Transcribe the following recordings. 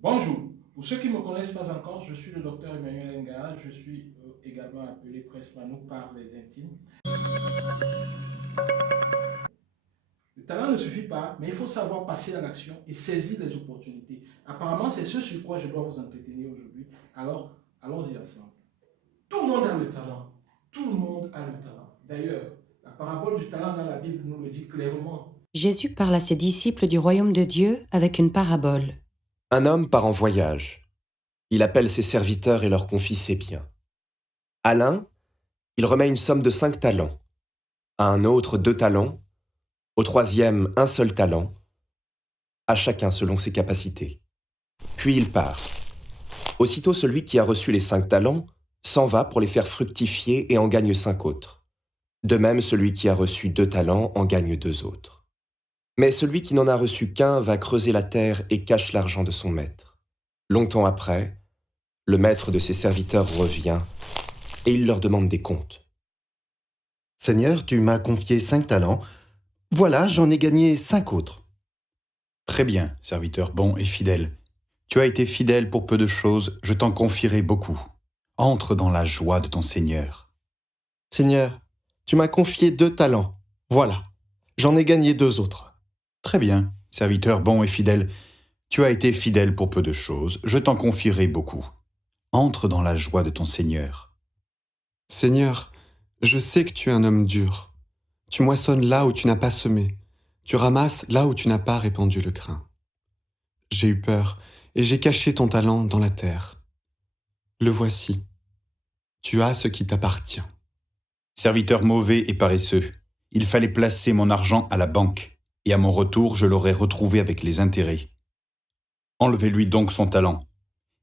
Bonjour, pour ceux qui ne me connaissent pas encore, je suis le docteur Emmanuel Ngara, je suis également appelé Prince Manou par les intimes. Le talent ne suffit pas, mais il faut savoir passer à l'action et saisir les opportunités. Apparemment, c'est ce sur quoi je dois vous entretenir aujourd'hui. Alors, allons-y ensemble. Tout le monde a le talent. Tout le monde a le talent. D'ailleurs, la parabole du talent dans la Bible nous le dit clairement. Jésus parle à ses disciples du royaume de Dieu avec une parabole. Un homme part en voyage. Il appelle ses serviteurs et leur confie ses biens. À l'un, il remet une somme de 5 talents. À un autre, 2 talents. Au troisième, un seul talent. À chacun selon ses capacités. Puis il part. Aussitôt celui qui a reçu les 5 talents s'en va pour les faire fructifier et en gagne 5 autres. De même, celui qui a reçu 2 talents en gagne 2 autres. Mais celui qui n'en a reçu qu'un va creuser la terre et cache l'argent de son maître. Longtemps après, le maître de ses serviteurs revient et il leur demande des comptes. Seigneur, tu m'as confié 5 talents. Voilà, j'en ai gagné 5 autres. Très bien, serviteur bon et fidèle. Tu as été fidèle pour peu de choses, je t'en confierai beaucoup. Entre dans la joie de ton Seigneur. Seigneur, tu m'as confié 2 talents. Voilà, j'en ai gagné 2 autres. Très bien, serviteur bon et fidèle. Tu as été fidèle pour peu de choses, je t'en confierai beaucoup. Entre dans la joie de ton Seigneur. Seigneur, je sais que tu es un homme dur. Tu moissonnes là où tu n'as pas semé. Tu ramasses là où tu n'as pas répandu le grain. J'ai eu peur et j'ai caché ton talent dans la terre. Le voici. Tu as ce qui t'appartient. Serviteur mauvais et paresseux, il fallait placer mon argent à la banque, et à mon retour je l'aurais retrouvé avec les intérêts. Enlevez-lui donc son talent,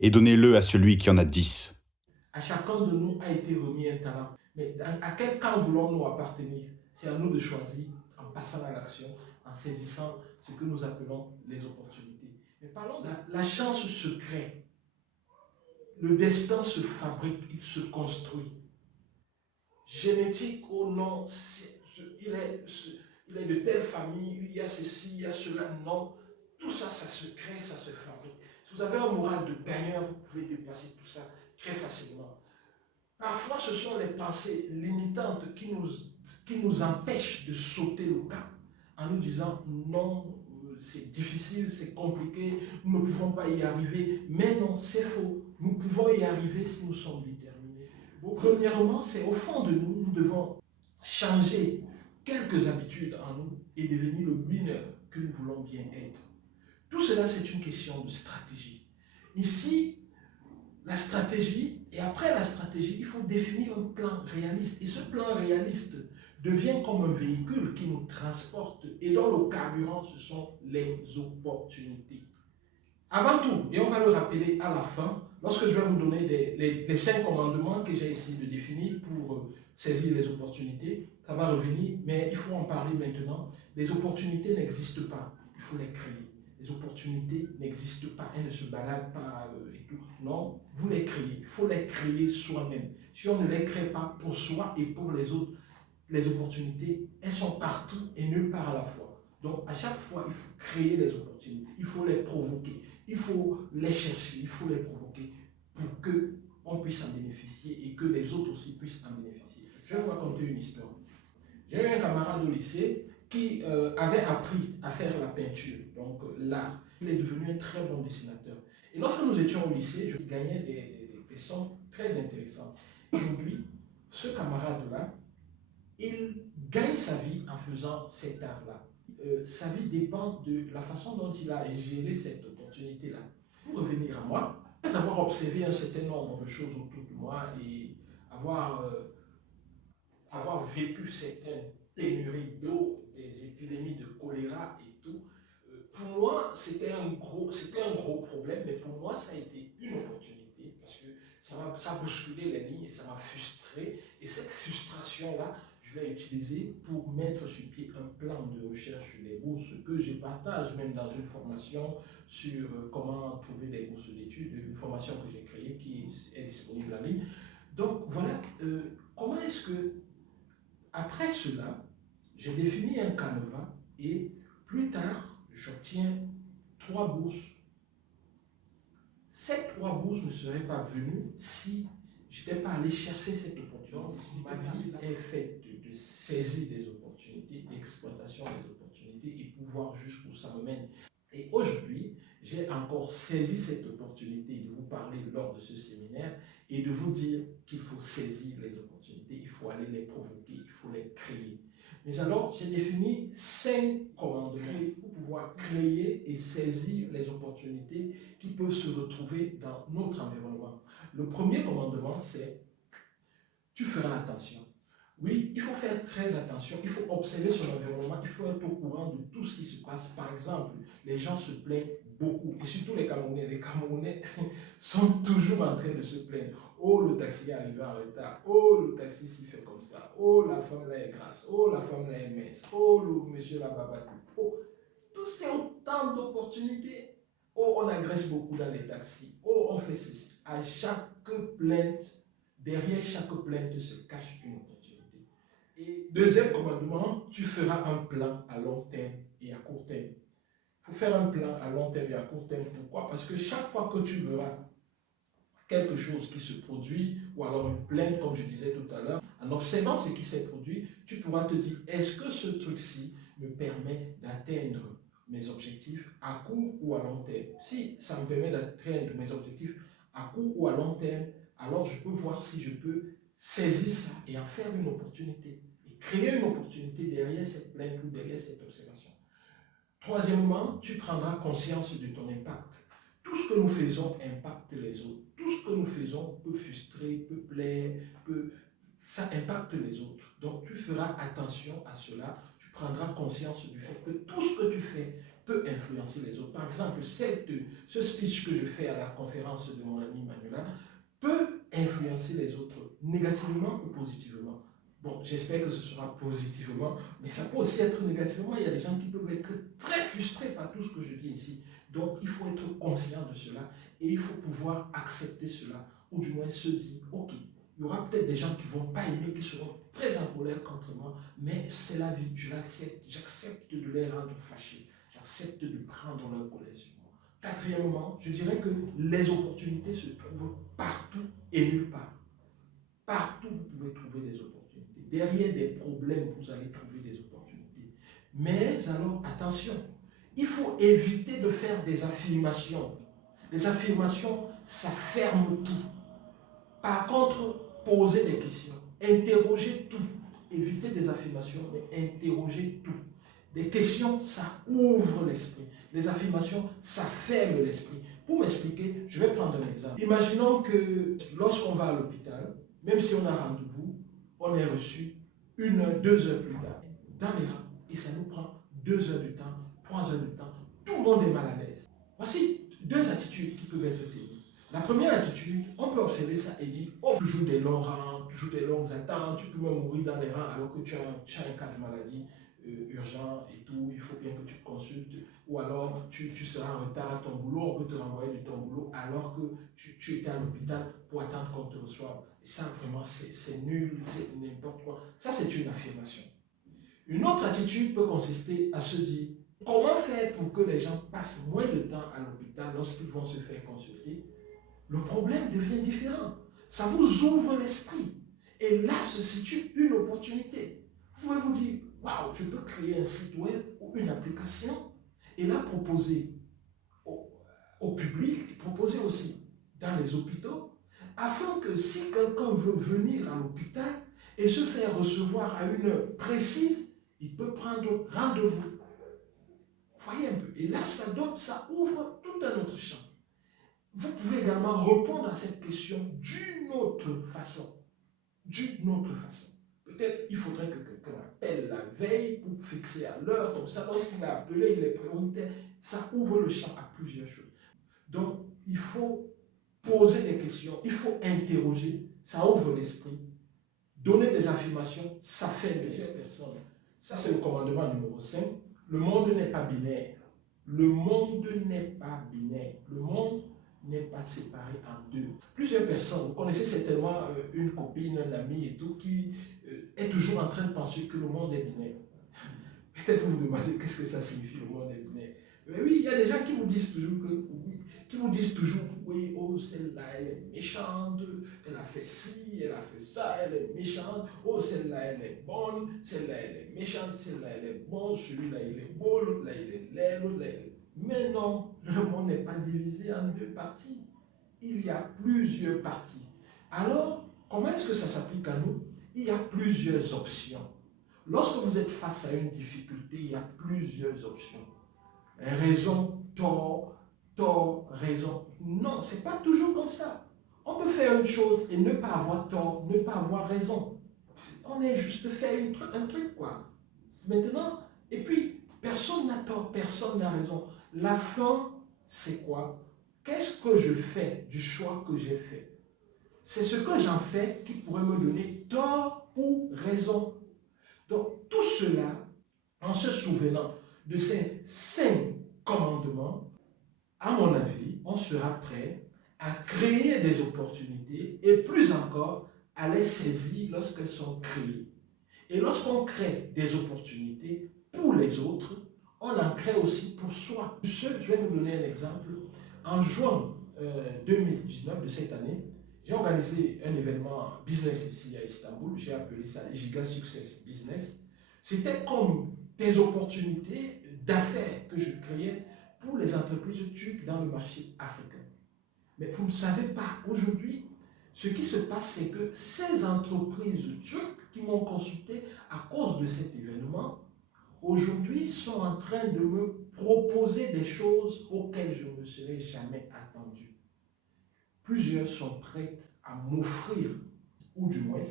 et donnez-le à celui qui en a 10. À chacun de nous a été remis un talent. Mais à quel camp voulons-nous appartenir? C'est à nous de choisir en passant à l'action, en saisissant ce que nous appelons les opportunités. Mais parlons de la chance se crée. Le destin se fabrique, il se construit. Génétique ou non, il est de telle famille, il y a ceci, il y a cela. Non, tout ça, ça se crée, ça se fabrique. Si vous avez un moral de gagnant, vous pouvez dépasser tout ça très facilement. Parfois, ce sont les pensées limitantes qui nous empêchent de sauter le cap en nous disant non, c'est difficile, c'est compliqué, nous ne pouvons pas y arriver. Mais non, c'est faux. Nous pouvons y arriver si nous sommes déterminés. Premièrement, c'est au fond de nous, nous devons changer quelques habitudes en nous et devenir le winner que nous voulons bien être. Tout cela, c'est une question de stratégie. Ici, la stratégie, et après la stratégie, il faut définir un plan réaliste. Et ce plan réaliste devient comme un véhicule qui nous transporte et dont le carburant, ce sont les opportunités. Avant tout, et on va le rappeler à la fin, lorsque je vais vous donner les 5 commandements que j'ai essayé de définir pour saisir les opportunités, ça va revenir, mais il faut en parler maintenant. Les opportunités n'existent pas, il faut les créer. Les opportunités n'existent pas, elles ne se baladent pas et tout. Non, vous les créez, il faut les créer soi-même. Si on ne les crée pas pour soi et pour les autres, les opportunités, elles sont partout et nulle part à la fois. Donc, à chaque fois, il faut créer les opportunités, il faut les provoquer, il faut les chercher, il faut les provoquer pour qu'on puisse en bénéficier et que les autres aussi puissent en bénéficier. Je vais vous raconter une histoire. J'ai eu un camarade au lycée qui avait appris à faire la peinture, donc l'art. Il est devenu un très bon dessinateur. Et lorsque nous étions au lycée, je gagnais des sommes très intéressantes. Aujourd'hui, ce camarade-là, il gagne sa vie en faisant cet art-là. Sa vie dépend de la façon dont il a géré cette opportunité-là. Pour revenir à moi, après avoir observé un certain nombre de choses autour de moi et avoir vécu certaines pénuries d'eau, des épidémies de choléra et tout, pour moi, c'était un gros problème, mais pour moi, ça a été une opportunité parce que ça a bousculé les lignes et ça m'a frustré. Et cette frustration-là, je l'ai utilisée pour mettre sur pied un plan de recherche des bourses que je partage même dans une formation sur comment trouver des bourses d'études, une formation que j'ai créée qui est disponible en ligne. Donc voilà, comment est-ce que Après cela, j'ai défini un canevas et plus tard, j'obtiens 3 bourses. Ces 3 bourses ne seraient pas venues si je n'étais pas allé chercher cette opportunité. Ma vie est faite de saisie des opportunités, d'exploitation des opportunités et pouvoir jusqu'où ça me mène. Et aujourd'hui, j'ai encore saisi cette opportunité de vous parler lors de ce séminaire et de vous dire qu'il faut saisir les opportunités, il faut aller les provoquer, il faut les créer. Mais alors, j'ai défini 5 commandements pour pouvoir créer et saisir les opportunités qui peuvent se retrouver dans notre environnement. Le premier commandement, c'est « tu feras attention ». Oui, il faut faire très attention, il faut observer son environnement, il faut être au courant de tout ce qui se passe. Par exemple, les gens se plaignent beaucoup, et surtout les Camerounais. Les Camerounais sont toujours en train de se plaindre. Oh, le taxi est arrivé en retard. Oh, le taxi s'y fait comme ça. Oh, la femme là est grasse. Oh, la femme là est mince. Oh, le monsieur là babate. Oh, tout c'est autant d'opportunités. Oh, on agresse beaucoup dans les taxis. Oh, on fait ceci. À chaque plainte, derrière chaque plainte se cache une opportunité. Et deuxième commandement, tu feras un plan à long terme et à court terme. Il faut faire un plan à long terme et à court terme. Pourquoi? Parce que chaque fois que tu verras quelque chose qui se produit, ou alors une plainte, comme je disais tout à l'heure, en observant ce qui s'est produit, tu pourras te dire, est-ce que ce truc-ci me permet d'atteindre mes objectifs à court ou à long terme? Si ça me permet d'atteindre mes objectifs à court ou à long terme, alors je peux voir si je peux saisir ça et en faire une opportunité. Et créer une opportunité derrière cette plainte ou derrière cette observation. Troisièmement, tu prendras conscience de ton impact. Tout ce que nous faisons impacte les autres. Tout ce que nous faisons peut frustrer, peut plaire, ça impacte les autres. Donc tu feras attention à cela. Tu prendras conscience du fait que tout ce que tu fais peut influencer les autres. Par exemple, ce speech que je fais à la conférence de mon ami Manuela peut influencer les autres négativement ou positivement. Bon, j'espère que ce sera positivement, mais ça peut aussi être négativement. Il y a des gens qui peuvent être très frustrés par tout ce que je dis ici. Donc, il faut être conscient de cela et il faut pouvoir accepter cela, ou du moins se dire, ok, il y aura peut-être des gens qui ne vont pas aimer, qui seront très en colère contre moi, mais c'est la vie, je l'accepte, j'accepte de les rendre fâchés, j'accepte de prendre leur colère sur moi. Quatrièmement, je dirais que les opportunités se trouvent partout et nulle part. Partout, vous pouvez trouver des opportunités. Derrière des problèmes, vous allez trouver des opportunités. Mais alors, attention, il faut éviter de faire des affirmations. Les affirmations, ça ferme tout. Par contre, poser des questions, interroger tout. Éviter des affirmations, mais interroger tout. Des questions, ça ouvre l'esprit. Les affirmations, ça ferme l'esprit. Pour m'expliquer, je vais prendre un exemple. Imaginons que lorsqu'on va à l'hôpital, même si on a rendez-vous, on est reçu 1 heure, 2 heures plus tard, dans les rangs, et ça nous prend 2 heures de temps, 3 heures de temps. Tout le monde est mal à l'aise. Voici 2 attitudes qui peuvent être tenues. La première attitude, on peut observer ça et dire, oh, toujours des longs rangs, toujours des longues attentes, tu peux même mourir dans les rangs alors que tu as un cas de maladie urgent et tout, il faut bien que tu te consultes, ou alors tu seras en retard à ton boulot, on peut te renvoyer de ton boulot alors que tu étais à l'hôpital pour attendre qu'on te reçoive. Et ça, vraiment, c'est nul, c'est n'importe quoi. Ça, c'est une affirmation. Une autre attitude peut consister à se dire, comment faire pour que les gens passent moins de temps à l'hôpital lorsqu'ils vont se faire consulter? Le problème devient différent. Ça vous ouvre l'esprit. Et là se situe une opportunité. Vous pouvez vous dire, waouh, je peux créer un site web ou une application et là proposer au public, proposer aussi dans les hôpitaux, afin que si quelqu'un veut venir à l'hôpital et se faire recevoir à une heure précise, il peut prendre rendez-vous. Voyez un peu. Et là, ça ouvre tout un autre champ. Vous pouvez également répondre à cette question d'une autre façon. D'une autre façon. Peut-être il faudrait que quelqu'un appelle la veille pour fixer à l'heure, comme ça, lorsqu'il a appelé, il est prioritaire. Ça ouvre le champ à plusieurs choses. Donc, il faut poser des questions, il faut interroger, ça ouvre l'esprit. Donner des affirmations, ça fait les personnes. Ça, c'est le commandement numéro 5. Le monde n'est pas binaire. Le monde n'est pas binaire. Le monde n'est pas séparé en deux. Plusieurs personnes, vous connaissez certainement une copine, un ami et tout, qui est toujours en train de penser que le monde est binaire. Peut-être vous vous demandez qu'est-ce que ça signifie le monde est binaire. Mais oui, il y a des gens qui vous disent toujours que oui, oui, oh celle-là elle est méchante, elle a fait ci, elle a fait ça, elle est méchante, oh celle-là elle est bonne, celle-là elle est méchante, celle-là elle est bonne, celui-là il est beau, l'autre là il est laid, l'autre là il est... Mais non, le monde n'est pas divisé en deux parties. Il y a plusieurs parties. Alors, comment est-ce que ça s'applique à nous? Il y a plusieurs options. Lorsque vous êtes face à une difficulté, il y a plusieurs options. Raison, tort, raison. Non, ce n'est pas toujours comme ça. On peut faire une chose et ne pas avoir tort, ne pas avoir raison. On est juste fait un truc, quoi. Maintenant, et puis, personne n'a tort, personne n'a raison. La fin, c'est quoi? Qu'est-ce que je fais du choix que j'ai fait? C'est ce que j'en fais qui pourrait me donner tort ou raison. Donc, tout cela, en se souvenant de ces 5 commandements, à mon avis, on sera prêt à créer des opportunités et plus encore, à les saisir lorsqu'elles sont créées. Et lorsqu'on crée des opportunités pour les autres, on en crée aussi pour soi. Je vais vous donner un exemple. En juin 2019 de cette année, j'ai organisé un événement business ici à Istanbul. J'ai appelé ça Giga Success Business. C'était comme des opportunités d'affaires que je créais pour les entreprises turques dans le marché africain. Mais vous ne savez pas, aujourd'hui, ce qui se passe, c'est que ces entreprises turques qui m'ont consulté à cause de cet événement, aujourd'hui sont en train de me proposer des choses auxquelles je ne me serais jamais attendu. Plusieurs sont prêtes à m'offrir, ou du moins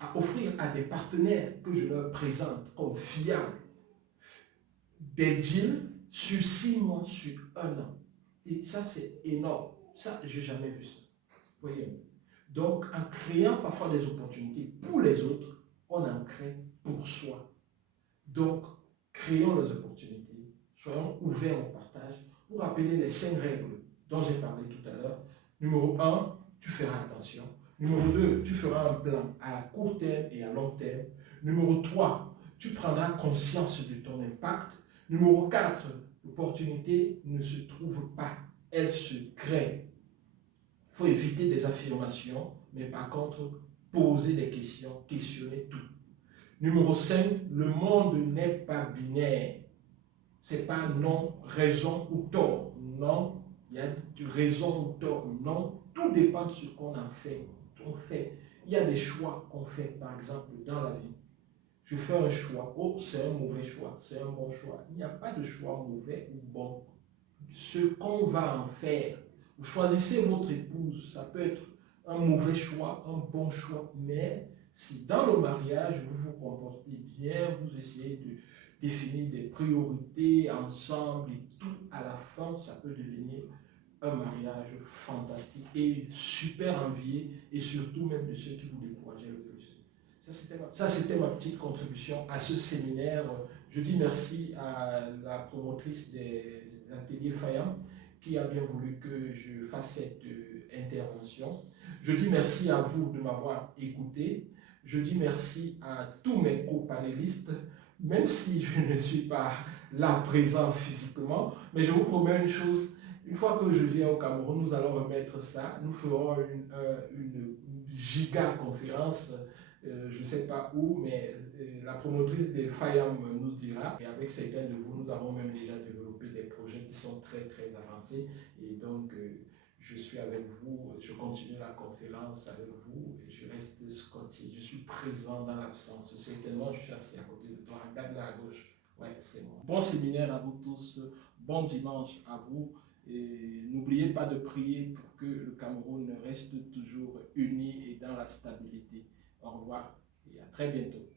à offrir à des partenaires que je leur présente comme fiables, des deals sur 6 mois, sur 1 an. Et ça, c'est énorme. Ça, je n'ai jamais vu ça. Voyez. Donc, en créant parfois des opportunités pour les autres, on en crée pour soi. Donc, créons les opportunités, soyons ouverts au partage pour rappeler les 5 règles dont j'ai parlé tout à l'heure. Numéro 1, tu feras attention. Numéro 2, tu feras un plan à court terme et à long terme. Numéro 3, tu prendras conscience de ton impact. Numéro 4, l'opportunité ne se trouve pas, elle se crée. Il faut éviter des affirmations, mais par contre, poser des questions, questionner tout. Numéro 5, le monde n'est pas binaire. Ce n'est pas non, raison ou tort. Non, il y a raison ou tort. Non, tout dépend de ce qu'on en fait. Il y a des choix qu'on fait, par exemple, dans la vie. Je fais un choix. Oh, c'est un mauvais choix, c'est un bon choix. Il n'y a pas de choix mauvais ou bon. Ce qu'on va en faire, vous choisissez votre épouse, ça peut être un mauvais choix, un bon choix, mais si dans le mariage, vous vous comportez bien, vous essayez de définir des priorités ensemble et tout, à la fin, ça peut devenir un mariage fantastique et super envié, et surtout même de ceux qui vous décourageaient le plus. Ça, c'était ma petite contribution à ce séminaire. Je dis merci à la promotrice des ateliers FAYAM qui a bien voulu que je fasse cette intervention. Je dis merci à vous de m'avoir écouté. Je dis merci à tous mes co-panélistes, même si je ne suis pas là présent physiquement, mais je vous promets une chose. Une fois que je viens au Cameroun, nous allons remettre ça. Nous ferons une giga conférence, je ne sais pas où, mais la promotrice des FAYAM nous dira. Et avec certains de vous, nous avons même déjà développé des projets qui sont très très avancés. Et donc, je suis avec vous, je continue la conférence avec vous, et je reste scotché. Je suis présent dans l'absence. Certainement, je suis assis à côté de toi. Regarde là à gauche. Ouais, c'est moi. Bon séminaire à vous tous. Bon dimanche à vous. Et n'oubliez pas de prier pour que le Cameroun reste toujours uni et dans la stabilité. Au revoir et à très bientôt.